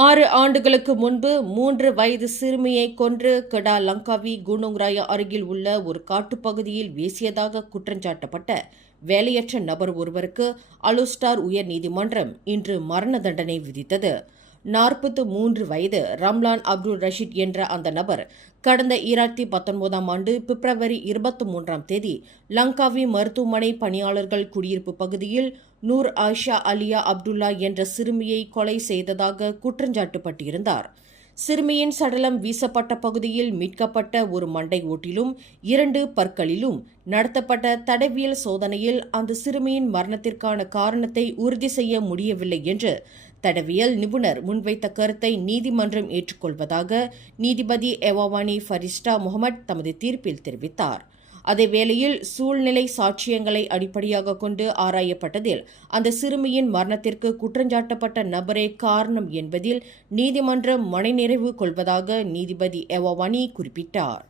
6 ஆண்டுகளுக்கு முன்பு 3 வயது சிறுமியை கொன்று கடா லங்காவி குணுங்ராயா அருகில் உள்ள ஒரு காட்டுப்பகுதியில் வீசியதாக குற்றஞ்சாட்டப்பட்ட வேலையற்ற நபர் ஒருவருக்கு அலுஸ்டார் உயர்நீதிமன்றம் இன்று மரண தண்டனை விதித்தது. 43 வயது ரம்லான் அப்துல் ரஷீத் என்ற அந்த நபர் கடந்த 2019ஆம் ஆண்டு பிப்ரவரி 23ஆம் தேதி லங்காவி மருத்துவமனை பணியாளர்கள் குடியிருப்பு பகுதியில் நூர் ஆயிஷா அலியா அப்துல்லா என்ற சிறுமியை கொலை செய்ததாக குற்றஞ்சாட்டப்பட்டிருந்தார். சிறுமியின் சடலம் வீசப்பட்ட பகுதியில் மீட்கப்பட்ட ஒரு மண்டை ஓட்டிலும் 2 பற்களிலும் நடத்தப்பட்ட தடவியல் சோதனையில் அந்த சிறுமியின் மரணத்திற்கான காரணத்தை உறுதி செய்ய முடியவில்லை என்று தடவியல் நிபுணர் முன்வைத்த கருத்தை நீதிமன்றம் ஏற்றுக்கொள்வதாக நீதிபதி எவாவானி ஃபரிஸ்டா முகமட் தமது தீர்ப்பில் தெரிவித்தார். அதேவேளையில் சூழ்நிலை சாட்சியங்களை அடிப்படையாக கொண்டு ஆராயப்பட்டதில் அந்த சிறுமியின் மரணத்திற்கு குற்றஞ்சாட்டப்பட்ட நபரே காரணம் என்பதில் நீதிமன்றம் மனநிறைவு கொள்வதாக நீதிபதி எவாவானி குறிப்பிட்டார்.